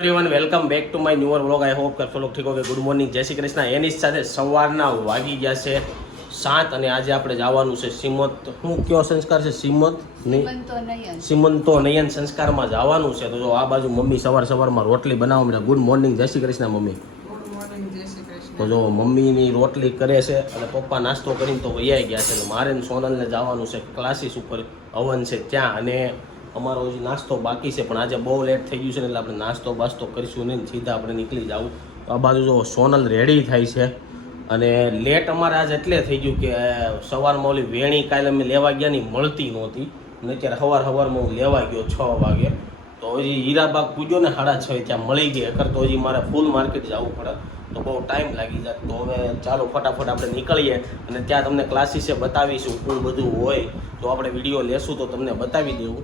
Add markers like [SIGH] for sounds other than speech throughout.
Everyone welcome back to my newer vlog I hope કરશો લોકો ઠીક ઓકે ગુડ મોર્નિંગ જય શ્રી કૃષ્ણ. એની સાથે સવારના વાગી ગયા છે સાત અને આજે આપણે જવાનું છે સિમત શું કયો સંસ્કાર છે? સિમત નહીં બનતો નહીં સિમંતો નયન સંસ્કારમાં જવાનું છે. તો જો આ બાજુ મમ્મી સવાર સવારમાં રોટલી બનાવવા મળ્યા ગુડ મોર્નિંગ જય Shri Krishna mummy. Good morning જય શ્રી કૃષ્ણ. તો જો મમ્મીની રોટલી કરે છે અને પપ્પા નાસ્તો કરીને તો વૈયાઈ ગયા છે. મારે ને સોનલને જવાનું છે ક્લાસીસ ઉપર. હવન છે ત્યાં અને અમારો હજી નાસ્તો બાકી છે, પણ આજે બહુ લેટ થઈ ગયું છે એટલે આપણે નાસ્તો બાસ્તો કરીશું નહીં સીધા આપણે નીકળી જવું આ બાજુ જો સોનલ રેડી થાય છે અને લેટ અમારે આજે એટલે થઈ ગયું કે સવારમાં ઓલી વેણી કાલે અમે લેવા ગયા ની મળતી નહોતી. અને અત્યારે સવાર સવારમાં હું લેવા ગયો છ વાગે. તો હજી હીરાબાગ પૂજ્યો ને સાડા છ ત્યાં મળી ગઈ. અગર તો હજી મારે ફૂલ માર્કેટ જવું પડે. તો બહુ ટાઈમ લાગી જાય. તો હવે ચાલો ફટાફટ આપણે નીકળીએ અને ત્યાં તમને ક્લાસીસે બતાવીશું શું બધું હોય. તો આપણે વીડિયો લેશું તો તમને બતાવી દેવું.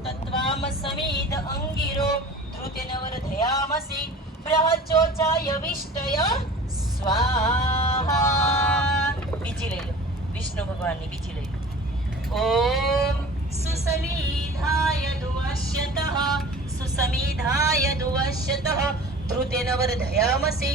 બીજી લઈ લો. વિષ્ણુ ભગવાનની બીજી લઈ લો. ઓમ સુસમિધાય દુવશ્યતઃ. સુસમિધાય દુવશ્યતઃ ધૃતિનવર ધયામસી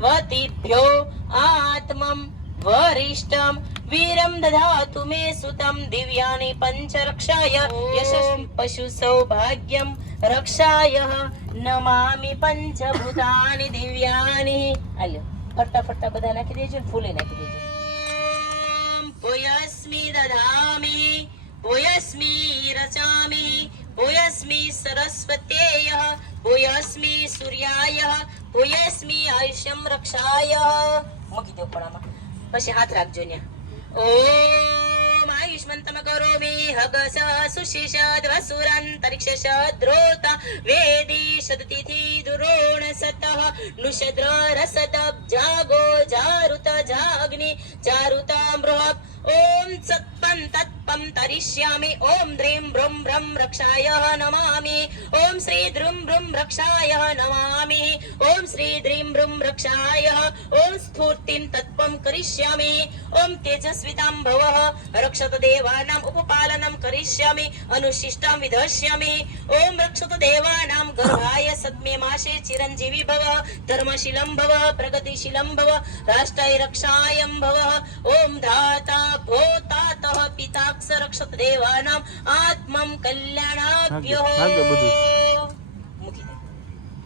વતિભ્યો આત્મમ વરિષ્ઠમ વીરમ દધાતુ મે સુતમ દિવ્યાની પંચરક્ષાય યશસ્વી પશુ સૌભાગ્યમ રક્ષાય નમામિ પંચભૂતાની દિવ્યાની આલ્યો ફટા ફટા બધા નાખી દેજો ફૂલે નાખી દેજો ભૂયસ્મિ દધામી ભૂયસ્મિ રચામી ભૂયસ્મિ સરસ્વતેય ભૂયસ્મિ સૂર્યાય ભૂયસ્મિ આયુષ્યમ રક્ષાય. મૂકી દો પડામાં પછી હાથ રાખજો ન્યા. ઓમ આયુષ્મંતમ કરોમિ હગસ સુશિષદ વસુરંતરિક્ષ દ્રોત વેદી સદતિથિ દુરોણ સતઃ નુષદ્ર રસદ જાગો જારુત જાગ્નિ જારુતા તત્પં તરિષ્યામિ ઓમ દ્રીમ બ્રુમ બ્રમ રક્ષાય નમામિ ઓમ શ્રી દ્રુમ બ્રુમ રક્ષાય નમામિ ઓમ શ્રી દ્રીમ બ્રુમ રક્ષાય ઓમ સ્ફૂર્તિમ તત્પમ કરિષ્યામિ ઓમ તેજસ્વિતામ ભવ રક્ષત દેવાનામ ઉપપાલનમ કરિષ્યામિ અનુશિષ્ટામ વિધસ્યામિ ઓમ રક્ષત દેવાનામ ગર્ભાય સદ્મે માસે ચિરંજીવી ભવ ધર્મશીલમ ભવ પ્રગતિશીલમ ભવ રાષ્ટ્રાય રક્ષાયમ ભવ ઓમ ધાતા ભોતાતઃ પિતાક્ષ રક્ષત દેવાનામ આત્મમ કલ્યાણાભ્યો મૂકી દે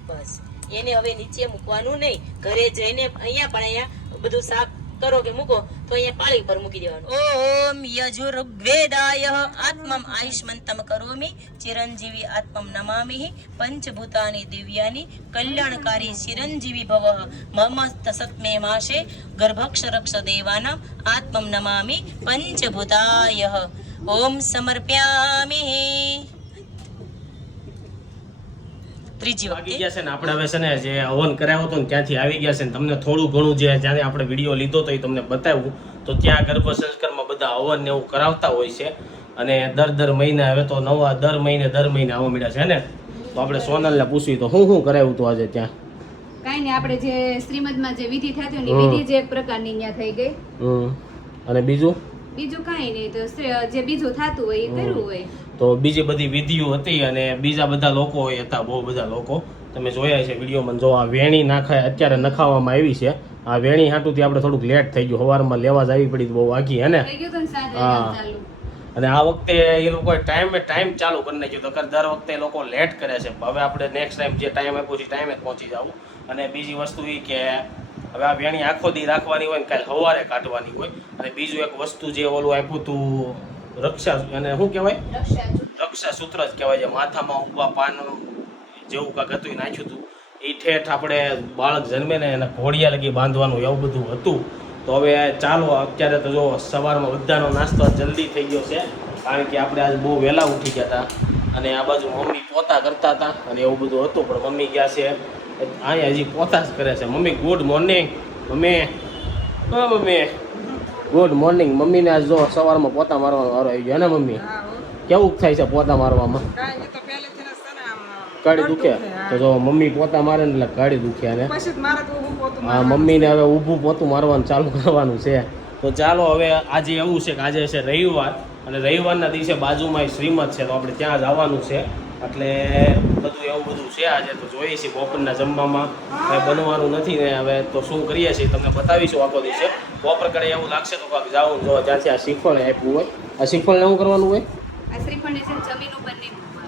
બસ એને હવે નીચે મૂકવાનું નહીં. ઘરે જઈને અહીંયા પણ અહીંયા બધું સાફ કરો કે મૂકો તો અહીંયા પાળી પર મૂકી દેવાનું. ઓમ યજુર્વેદાય આત્મમ આયુષ્મંતમ કરોમિ ચિરંજીવી આત્મમ નમામિ પંચભૂતાની દિવ્યાની કલ્યાણકારી ચિરંજીવી ભવ મમ સત્મે માશે ગર્ભક્ષ રક્ષ દેવાનામ આત્મમ નમામિ પંચભૂતાય ઓમ સમર્પ્યામિ. ત્રીજી વાગી ગયા છે ને આપણે હવે છે ને જે હવન કરાવ્યો હતો ને ત્યાંથી આવી ગયા છે ને તમને થોડું ઘણું જે જ્યાં આપણે વીડિયો લીધો તો એ તમને બતાવ્યું. તો ત્યાં ગર્ભ સંસ્કારમાં બધા હવન ને એવું કરાવતા હોય છે. અને દર દર મહિને હવે તો નવા દર મહિને દર મહિને આવવા મળ્યા છે ને? તો આપણે સોનલને પૂછ્યું તો શું શું કરાવ્યું હતું આજે ત્યાં? કાંઈ નહીં આપણે જે શ્રીમદમાં જે વિધિ થતી હોય ને વિધિ જ એક પ્રકારની અહીંયા થઈ ગઈ. અને બીજું? બીજું કાંઈ નહીં તો જે બીજું થતું હોય એ. કરવું હોય. તો બીજી બધી વિધિઓ હતી અને બીજા બધા લોકો હતા બહુ બધા લોકો. તમે જોયા છે વિડીયોમાં જો આ વેણી નાખાય અત્યારે નખાવામાં આવી છે. આ વેણી હાટુથી આપણે થોડુંક લેટ થઈ ગયું. સવારમાં લેવા જ આવી પડી બહુ વાગી હે ને? હા. અને આ વખતે એ લોકોએ ટાઈમે ટાઈમ ચાલુ કરી નાખ્યું તો દર વખતે એ લોકો લેટ કરે છે. હવે આપણે નેક્સ્ટ ટાઈમ જે ટાઈમ આપ્યો છે ટાઈમે પહોંચી જવું. અને બીજી વસ્તુ એ કે હવે આ વેણી આખો દી રાખવાની હોય ને કાલે સવારે કાઢવાની હોય. અને બીજું એક વસ્તુ જે ઓલું આપ્યું હતું રક્ષા અને શું કહેવાય? રક્ષા સૂત્ર જ કહેવાય છે. માથામાં ઊભા પાન જેવું કાંક હતું એ નાખ્યું હતું. એ ઠેઠ આપણે બાળક જન્મે ને એને ઘોડિયા લગી બાંધવાનું એવું બધું હતું. તો હવે ચાલો અત્યારે તો જો સવારમાં બધાનો નાસ્તો જલ્દી થઈ ગયો છે. કારણ કે આપણે આજ બહુ વહેલા ઉઠી ગયા હતા. અને આ બાજુ મમ્મી પોતા કરતા હતા અને એવું બધું હતું. પણ મમ્મી ગયા છે અહીંયા હજી પોતા જ કરે છે. Mummy good morning mummy. ઓ મમ્મી. ગુડ મોર્નિંગ મમ્મીને આજ જો સવારમાં પોતા મારવાનો વારો આવી ગયો ને મમ્મી? કેવું થાય છે પોતા મારવામાં? કાઢી દુખે તો જો મમ્મી પોતા મારે ને એટલે ગાડી દુખે ને? હા મમ્મીને હવે ઊભું પોતું મારવાનું ચાલુ કરવાનું છે. તો ચાલો હવે આજે એવું છે કે આજે છે રવિવાર અને રવિવારના દિવસે બાજુમાં શ્રીમદ છે તો આપણે ત્યાં જવાનું છે. એટલે બધું એવું બધું છે. આજે તો જોઈએ છીએ બપોરના જમવામાં. કંઈ બનવાનું નથી ને હવે તો શું કરીએ છીએ તમને બતાવીશું આખો દિવસે. બપોર કરે એવું લાગશે તો કાંક જાવું. જો જ્યાંથી આ શ્રીફળ આપ્યું હોય. આ શ્રીફળને શું કરવાનું હોય.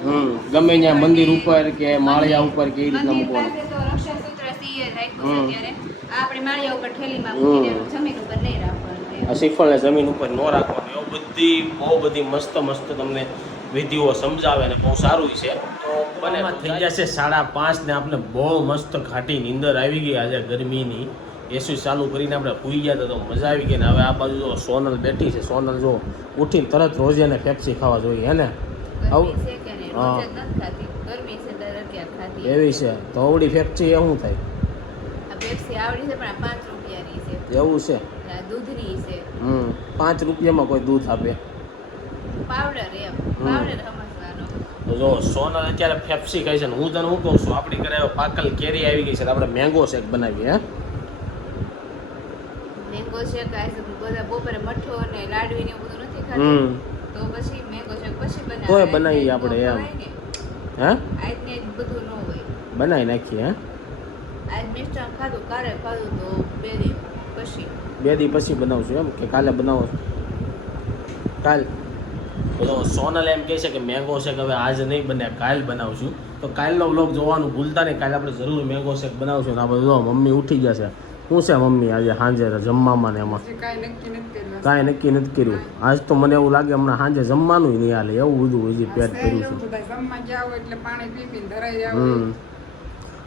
હમ ગમે ત્યાં મંદિર ઉપર કે માળિયા ઉપર કે એ રીતના મૂકવાનું. શ્રીફળને જમીન ઉપર ન રાખવાનું. એવું બધી બહુ બધી મસ્ત મસ્ત તમને વિધિઓ સમજાવે ને બહુ સારું છે. તો બને થઈ જશે સાડા પાંચ ને આપણે બહુ મસ્ત ખાટી નીંદર આવી ગઈ આજે ગરમીની. એસી ચાલુ કરીને આપણે ભૂઈ ગયા હતા તો મજા આવી ગઈ ને હવે આ બાજુ જો સોનલ બેઠી છે. સોનલ જો ઉઠીને તરત રોજે એને પેપ્સી ખાવા જોઈએ હે ને? આવું? ગરમી છે કે નહીં? હા. રોજ જ નથી ખાતી. ગરમી છે ત્યારે અત્યારે ખાતી. એવી છે. તો અવડી પેપ્સી એ શું થાય? આ પેપ્સી આવડી છે પણ આ પાંચ રૂપિયાની છે. એવું છે. આ દૂધની છે. હમ પાંચ રૂપિયામાં કોઈ દૂધ આપે. પાવડર એમ. પાવડર સમજવાનો. જો સોનલ અત્યારે ફેપ્સી ખાય છે ને હું તને હું કહું છું આપણી ઘરે પાકલ કેરી આવી ગઈ છે આપણે મેંગો શેક બનાવીએ હે? મેંગો શેક આ છે બધા બપોરે મઠો અને લાડવી ને બધું નથી ખાતું. તો પછી મેંગો શેક પછી બનાવીએ. તોય બનાવીએ આપણે એમ. હે? આજ બધું ન હોય. બનાવી નાખીએ હે? આજ મિષ્ટાન ખાધું કાલે ખાધું તો બે દી પછી. બે દી પછી બનાવશું એમ કે કાલે બનાવો. કાલ તો સોનલ એમ કહે છે કે મેંગો શેક હવે આજ નહીં બને કાલ બનાવશું. તો કાલનો વ્લોગ જોવાનું ભૂલતા નહીં કાલે આપણે જરૂર મેંગો શેક બનાવશું. આપણે જો મમ્મી ઉઠી ગયા છે. શું છે મમ્મી આજે સાંજે જમવામાં ને એમાં? કાંઈ નક્કી નથી કર્યું. આજ તો મને એવું લાગે હમણાં સાંજે જમવાનું નહીં હાલે એવું બધું હજી પેટ કર્યું છે. હમ.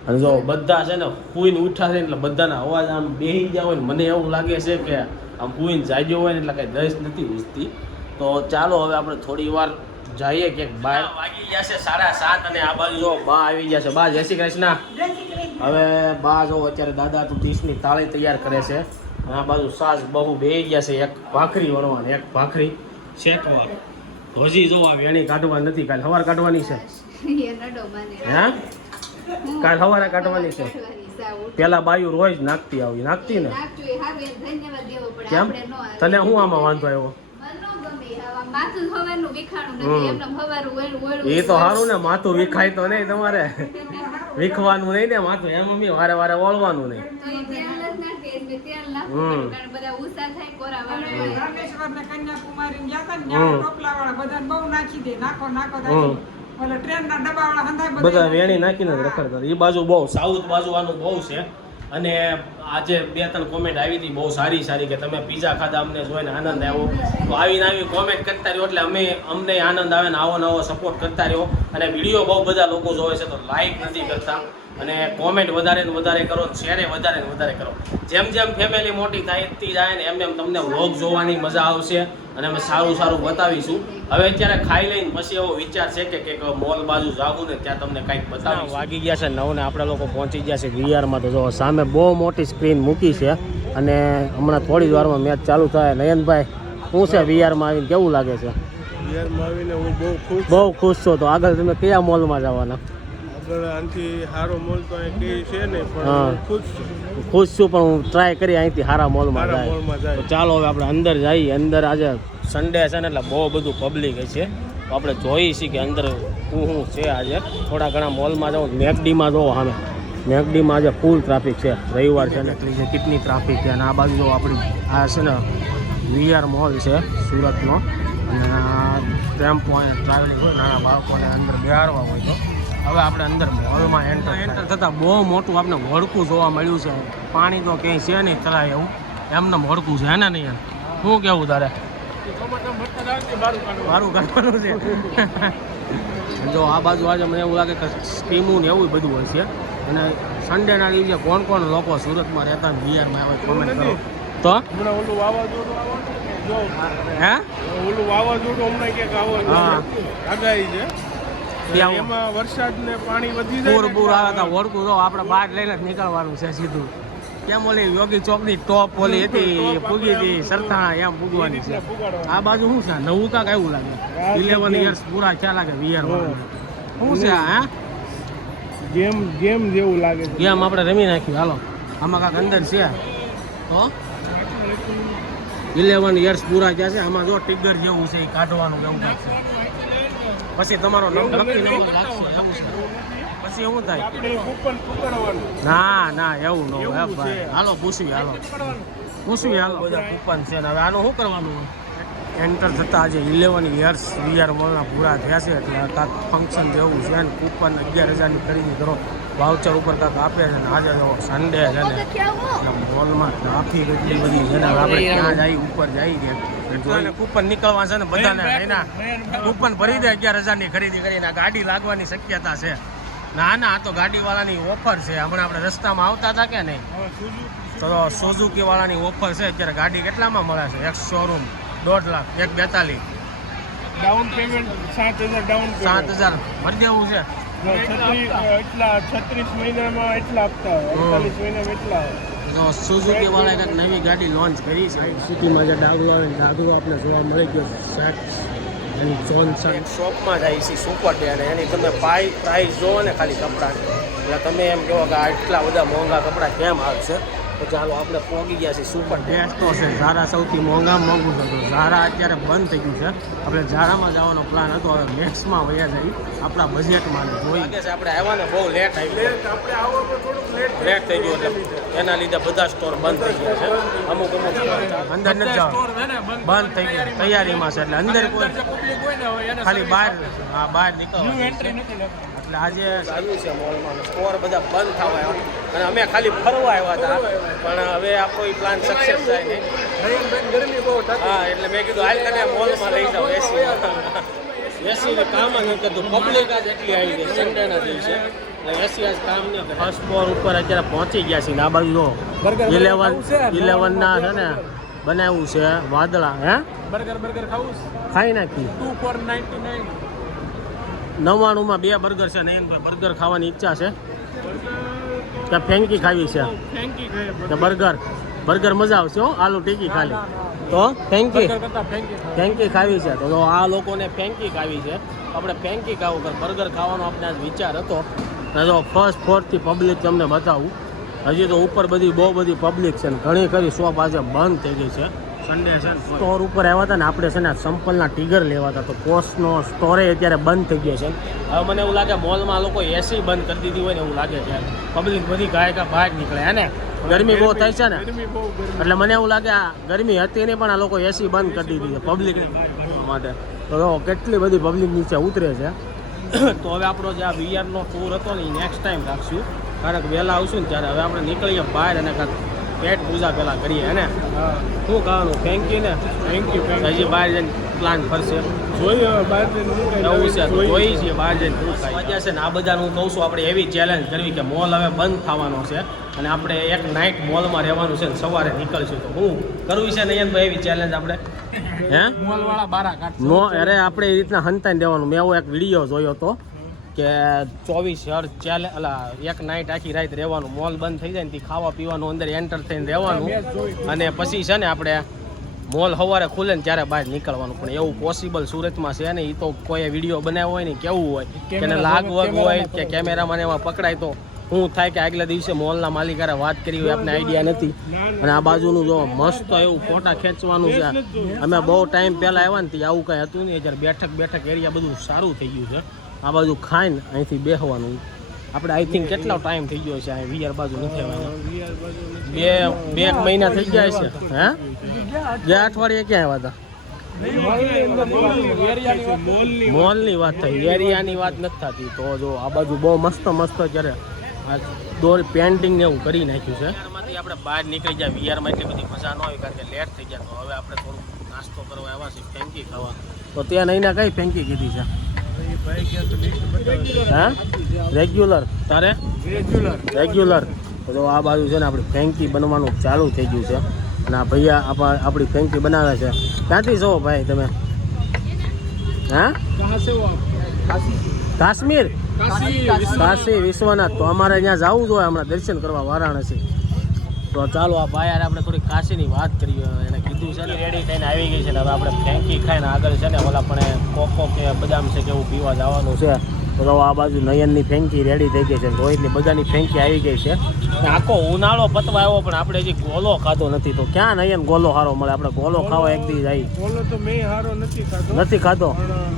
અને જો બધા છે ને કુઈને ઉઠા છે એટલે બધાના અવાજ આમ બેહી ગયા હોય ને મને એવું લાગે છે કે આમ કુઈને જાગ્યો હોય ને એટલે કાંઈ દસ નથી ઉજતી તો ચાલો હવે આપણે થોડી વાર જઈએ કે બહાર વાગી ગયા છે સાડા સાત અને આ બાજુ જો બા આવી ગયા છે. બા જય શ્રી કૃષ્ણ. હવે બા જો અત્યારે દાદા તું ત્રીસની તાળી તૈયાર કરે છે. આ બાજુ સાસ બહુ બેહી ગયા છે. એક ભાખરી વણવાની એક ભાખરી શેકવા હજી જો આ વેણી કાઢવા નથી. કાલે સવાર કાઢવાની છે. હા હે? કાલ સવારે કાઢવાની છે. પેલા બાયુ રોજ નાખતી આવી. નાખતી ને? નાખજો એ હારું એને ધન્યવાદ દેવો પડે. કેમ. તને શું આમાં વાંધો આવ્યો? માથું વિખાણું. નથી એમને હવારું એ તો સારું ને માથું વિખાય તો નહીં તમારે. વિખવાનું નહીં ને માથું એમ મમ્મી વારે વારે વળવાનું નહીં. બધા વેણી નાખીને રખડતા એ બાજુ બહુ સાઉથ બાજુ આનું બહુ છે. અને આજે બે ત્રણ કોમેન્ટ આવી હતી, બહુ સારી સારી કે તમે પીઝા ખાધા, અમને જોઈને આનંદ આવ્યો. તો આવીને આવી કોમેન્ટ કરતા રહ્યો, એટલે અમે, અમને આનંદ આવે ને આવો નવો સપોર્ટ કરતા રહ્યો. અને વીડિયો બહુ બધા લોકો જોવે છે, તો લાઈક નથી કરતા. અને કોમેન્ટ વધારે ને વધારે કરો શેરે વધારે ને વધારે કરો. જેમ જેમ ફેમિલી મોટી થાય એટલી જાય ને એમ એમ તમને વ્લોગ જોવાની મજા આવશે અને અમે સારું સારું બતાવીશું. હવે અત્યારે ખાઈ લઈને પછી એવો વિચાર છે કે કંઈક મોલ બાજુ જાવું ને ત્યાં તમને કંઈક બતાવી વાગી ગયા છે નવ ને આપણે લોકો પહોંચી ગયા છે વીઆરમાં તો જો સામે બહુ મોટી સ્ક્રીન મૂકી છે અને હમણાં થોડી જ વારમાં મેચ ચાલુ થાય. નયનભાઈ શું છે વીઆરમાં આવીને કેવું લાગે છે? વીઆરમાં આવીને હું બહુ ખુશ બહુ ખુશ છો. તો આગળ તમે કયા મોલમાં જવાના? આનાથી સારો મોલ તો અહીં કઈ છે નહીં પણ ખુશ છું. ખુશ છું પણ હું ટ્રાય કરી અહીંથી સારા મોલમાં જાય. ચાલો હવે આપણે અંદર જઈએ અંદર આજે સન્ડે છે ને એટલે બહુ બધું પબ્લિક છે. તો આપણે જોઈ છીએ કે અંદર શું શું છે આજે. થોડા ઘણા મોલમાં જાઉં મેકડીમાં જોવો સામે. મેકડીમાં આજે ફૂલ ટ્રાફિક છે રવિવાર છે ને. એટલી છે કેટલી ટ્રાફિક છે? અને આ બાજુ જો આપણી આ છે ને વીઆર મોલ છે સુરતનો. અને ટેમ્પો અહીંયા ટ્રાવેલિંગ હોય નાના બાળકોને અંદર બેહારવા હોય તો. હવે આપણે અંદર મોલમાં એન્ટર એન્ટર થતાં બહુ મોટું આપણે વળકું જોવા મળ્યું છે. પાણી તો ક્યાંય છે નહીં તળાય એવું. એમને મળકું છે ને નહીં? શું કેવું તારે? મારું કાઢવાનું છે. [LAUGHS] જો આ બાજુ આજે મને એવું લાગે કે સ્કીમું ને એવું બધું હોય છે. અને સન્ડેના દિવસે કોણ કોણ લોકો સુરતમાં રહેતા બિહારમાં આવે કોમેન્ટ કરો. તો? ઓલું વાવાઝોડું હે. ઓલું વાવાઝોડું હમણાં ક્યાંક. છે. આગાહી છે. ત્યાં એમાં વરસાદ ને પાણી વધી જાય પૂર આવે તો ઓળખું તો આપણે બહાર લઈને જ નીકળવાનું છે સીધું. કેમ ઓલી યોગી ચોકની ટોપ ઓલી હતી પૂગી હતી સરથાણા એમ પૂગવાની છે. આ બાજુ શું છે? નવું કાંક એવું લાગે. ઇલેવન યર્સ પૂરા થયા લાગે વીઆર શું છે હા? ગેમ ગેમ જેવું લાગે છે. ગેમ આપણે રમી નાખ્યું હાલો. આમાં કાંક અંદર છે. તો ઇલેવન યર્સ પૂરા થયા છે આમાં જો ટિગર જેવું છે એ કાઢવાનું કેવું કાંક છે. પછી તમારો નક્કી નંબર લાગશે એવું પછી એવું થાય? ના ના એવું ન હોય હે ભાઈ. હાલો પૂછવી હાલો. પૂછવી હાલો. બધા કૂપન છે ને હવે આનું શું કરવાનું હોય? એન્ટર થતાં આજે ઇલેવન યર્સ વીઆર મોલના પૂરા થયા છે એટલે કાંક ફંક્શન જેવું છે ને કૂપન અગિયાર હજારની ખરીદી કરો. વાઉચર ઉપર કાંક આપે છે ને આજે જો સન્ડે છે ને. મોલમાં ટ્રાફિક એટલી બધી છે ને આપણે ત્યાં જઈ ઉપર જઈ ગયા કૂપન નીકળવા છે ને બધાને એના કૂપન ભરી દે અગિયાર હજારની ખરીદી કરીને. ગાડી લાગવાની શક્યતા છે. ના ના આ તો ગાડીવાળાની ઓફર છે. હમણાં આપણે રસ્તામાં આવતા હતા કે નહીં? તો સુઝુકી વાળાની ઓફર છે. અત્યારે ગાડી કેટલામાં મળે છે? એક શોરૂમ દોઢ લાખ એક બેતાલીસ. ડાઉન પેમેન્ટ સાત હજાર ડાઉન સાત હજાર. ભરી દેવું છે? છત્રીસ એટલા છત્રીસ મહિનામાં એટલા આપતા હોય. અડતાલીસ મહિનામાં એટલા તો સુઝુકી એક નવી ગાડી લોન્ચ કરી છે. સિટીમાં જે ડાગુ આવે ને ડાગુ આપણે જોવા મળી ગયો સેટ એની જોનસન શોપમાં જાય છે સુપર ડે અને એની તમે પાઈ પ્રાઇસ જોવો ને ખાલી કપડાની એટલે તમે એમ કહો કે આટલા બધા મોંઘા કપડાં કેમ આવશે તો ચાલો આપણે પહોંચી ગયા છીએ સુપર બેસ્ટ તો છે ઝારા સૌથી મોંઘા મોંઘું છે. તો ઝારા અત્યારે બંધ થઈ ગયું છે. આપણે ઝારામાં જવાનો પ્લાન હતો. હવે મેક્સમાં વયા જઈ આપણા બજેટમાં જોઈ. છે આપણે આવ્યા ને બહુ લેટ આવી આપણે આવવામાં થોડુંક લેટ લેટ થઈ ગયું એટલે એના લીધે બધા સ્ટોર બંધ થઈ ગયા છે. અમુક અમુક અંદર નથી જવાનું બંધ થઈ ગયા. તૈયારીમાં. છે એટલે અંદર કોઈ ખાલી બહાર હા બહાર નીકળવા એટલે આજે સારું છે મોલમાં. સ્ટોર બધા બંધ થવા આવ્યા. અને અમે ખાલી ફરવા આવ્યા હતા. પણ હવે આ કોઈ પ્લાન સક્સેસ થાય નહીં. ગરમી બહુ હા એટલે મેં કીધું હાલ તને મોલમાં લઈ જાઓ એસી એસી ને કામ જ કરતું પબ્લિક આજ એટલી આવી ગઈ સન્ડેના દિવસે. એસી આજ કામ નહીં ફર્સ્ટ ફ્લોર ઉપર અત્યારે પહોંચી ગયા છે ને આ બાજુ ઇલેવન ઇલેવનના છે? ને બનાવ્યું છે વાદળા હે? બર્ગર બર્ગર ખાવું ખાઈ નાખી. ટુ ફોર નાઇન્ટી નાઇન નવ્વાણુંમાં બે બર્ગર છે નયનભાઈ બર્ગર ખાવાની ઈચ્છા છે. કે ફેંકી ખાવી છે. બર્ગર. બર્ગર મજા આવશે હો આલુ ટીકી ખાલી. તો ફેંકી. ફેંકી ખાવી છે. તો આ લોકોને ફેંકી ખાવી છે. આપણે ફેંકી ખાવું કર બર્ગર ખાવાનો આપણે આજ વિચાર હતો. જો ફર્સ્ટ ફોર્થથી પબ્લિક તમને બતાવું. હજી તો ઉપર બધી બહુ બધી પબ્લિક છે ને ઘણી ખરી શોપ આજે બંધ થઈ ગઈ છે. સ્ટોર ઉપર આવ્યા હતા ને આપણે છે ને સંપલના ટીગર લેવા હતા તો કોસ્ટનો સ્ટોરે અત્યારે બંધ થઈ ગયો છે. હવે મને એવું લાગે મોલમાં લોકો એસી બંધ કરી દીધી હોય ને એવું લાગે છે. પબ્લિક બધી ગાયકા બહાર નીકળે હે ને? ગરમી બહુ થાય છે ને. એટલે મને એવું લાગે આ ગરમી હતી નહીં પણ આ લોકો એસી બંધ કરી દીધી છે પબ્લિક માટે. તો કેટલી બધી પબ્લિક નીચે ઉતરે છે. તો હવે આપણો જે આ વીઆરનો ટૂર હતો ને એ નેક્સ્ટ ટાઈમ રાખશું. કારણ કે વહેલા આવશું ને ત્યારે. હવે આપણે નીકળીએ બહાર અને કાંઈક પેટ પૂજા પહેલાં કરીએ હે ને? શું ખાવાનું? થેન્ક યુ ને? થેન્ક યુ હજી બહાર જઈને પ્લાન ફરશે. જોઈએ બહાર જઈને જોઈએ. છીએ બહાર જઈને શું છે ને આ બધાનું હું કહું છું આપણે એવી ચેલેન્જ કરવી કે મોલ હવે બંધ થવાનો છે અને આપણે એક નાઇટ મોલમાં રહેવાનું છે ને સવારે નીકળશું તો હું કરવી છે નયનભાઈ એવી ચેલેન્જ આપણે? હે? મોલવાળા બારા કાઢ નો અરે આપણે એ રીતના હંતાઈને દેવાનું. મેં એવો એક વીડિયો જોયો હતો કે ચોવીસ હર ચાલે અલા એક નાઇટ આખી રાત રહેવાનું મોલ બંધ થઈ જાય ને તે ખાવા પીવાનું અંદર એન્ટર થઈને રહેવાનું. અને પછી છે ને આપણે મોલ સવારે ખુલે ને ત્યારે બહાર નીકળવાનું. પણ એવું પોસિબલ સુરતમાં છે ને એ તો કોઈ વીડિયો બનાવ્યો હોય ને કેવું હોય? કે લાગવગ હોય કે કેમેરામાં એમાં પકડાય તો શું થાય કે આગલા દિવસે મોલના માલિકારે વાત કરી હોય આપણે આઈડિયા નથી. અને આ બાજુનું જો મસ્ત એવું ફોટા ખેંચવાનું છે. અમે બહુ ટાઈમ પહેલાં આવ્યા ને આવું કાંઈ હતું નહીં. જ્યારે બેઠક બેઠક એરિયા બધું સારું થઈ ગયું છે. આ બાજુ ખાઈને અહીંથી બેસવાનું આપણે આઈ થિંક કેટલો ટાઈમ થઈ ગયો છે અહીં? વીઆર બાજુ નથી આવવાનું. બે બે એક મહિના થઈ ગયા છે હે? બે અઠવાડિયે ક્યાં આવ્યા હતા? મોલની વાત થઈ. એરિયાની વાત નથી થતી. તો જો આ બાજુ બહુ મસ્ત મસ્ત અત્યારે આ દોર પેન્ટિંગ ને એવું કરી નાખ્યું છે. એમાંથી આપણે બહાર નીકળી જાય વીઆરમાં એટલી બધી મજા ન આવી કારણ કે લેટ થઈ ગયા. તો હવે આપણે થોડું નાસ્તો કરવા આવ્યા છે ફેંકી ખાવા. તો ત્યાં નહીના કઈ ફેંકી કીધી છે? હા? રેગ્યુલર તારે? રેગ્યુલર રેગ્યુલર તો આ બાજુ છે ને આપણે ફેંકી બનવાનું ચાલુ થઈ ગયું છે. અને આ ભૈયા આપણા આપણી ફેંકી બનાવે છે. ક્યાંથી છો ભાઈ તમે? હા? કાશ્મીર? કાશી વિશ્વનાથ. તો અમારે ત્યાં જવું જોઈએ હમણાં દર્શન કરવા વારાણસી. તો ચાલો, આ ભાઈ આપણે થોડી કાશીની વાત કરીએ. એને કીધું છે ને રેડી થઈને આવી ગઈ છે ને, હવે આપણે ફેંકી ખાઈને આગળ છે ને, ઓલા પણ કોકો કે બદામ છે કે એવું પીવા જવાનું છે. તો તો આ બાજુ નયનની ફેંકી રેડી થઈ ગઈ છે. રોહિતની બધાની ફેંકી આવી ગઈ છે. આખો ઉનાળો પતવા આવ્યો પણ આપણે હજી ગોલો ખાધો નથી. તો ક્યાં નયન ગોલો સારો મળે? આપણે ગોલો ખાવા એક દી જાય. ગોલો તો મેં હારો નથી ખાધો. નથી ખાધો?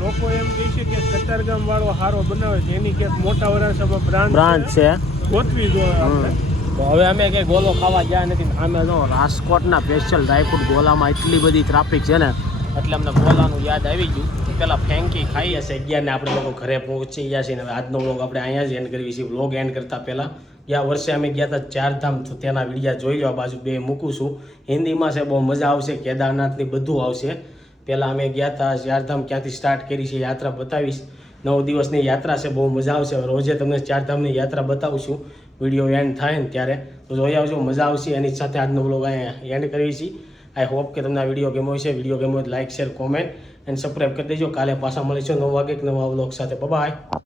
લોકો એમ કહે છે કે કતારગામ વાળો હારો બનાવે છે. એની ક્યાંક મોટા વરાસામાં બ્રાન્ડ બ્રાન્ડ છે. ગોતવી જોઈએ તો હવે અમે કઈ ગોલો ખાવા ગયા નથી. અમે જો રાજકોટના સ્પેશિયલ ડ્રાયફ્રૂટ ગોલામાં એટલી બધી ટ્રાફિક છે ને એટલે અમને ગોલાનું યાદ આવી ગયું. પેલા ફેંકી ખાઈ. હશે અગિયાર ને આપણે લોકો ઘરે પહોંચી ગયા છીએ હવે આજનો વ્લોગ આપણે અહીંયા જ એન્ડ કરવી છીએ વ્લોગ એન્ડ કરતા પહેલા ગયા વર્ષે અમે ગયા હતા ચારધામ, તો તેના વિડીયા જોઈ લો બાજુ બે મૂકું છું. હિન્દીમાં છે, બહુ મજા આવશે. કેદારનાથની બધું આવશે. પહેલાં અમે ગયા હતા ચારધામ ક્યાંથી સ્ટાર્ટ કરી છે, યાત્રા બતાવીશ. નવ દિવસની યાત્રા છે, બહુ મજા આવશે. રોજે તમને ચારધામની યાત્રા બતાવું છું. વીડિયો એન્ડ થાય ને ત્યારે. તો જોઈ આવજો, મજા આવશે. એની સાથે આજનો વ્લોગ અહીંયા એન્ડ કરીએ છીએ આઈ હોપ કે તમને આ વીડિયો ગમ્યો છે વીડિયો ગમ્યો like share comment and subscribe કરી દેજો. કાલે પાછા મળીશું નવ વાગે એક નવા વ્લોગ સાથે. બાય